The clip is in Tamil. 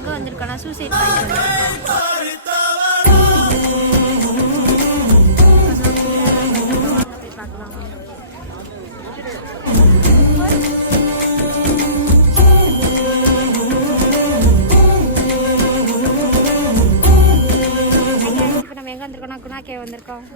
எங்கே வந்திருக்கோன்னா சூசைட் பாயிண்ட் வந்திருக்கோம். போய் பார்க்கலாம். இப்போ நம்ம எங்கே வந்திருக்கோம்னா குணா கேவ் வந்திருக்கோம்.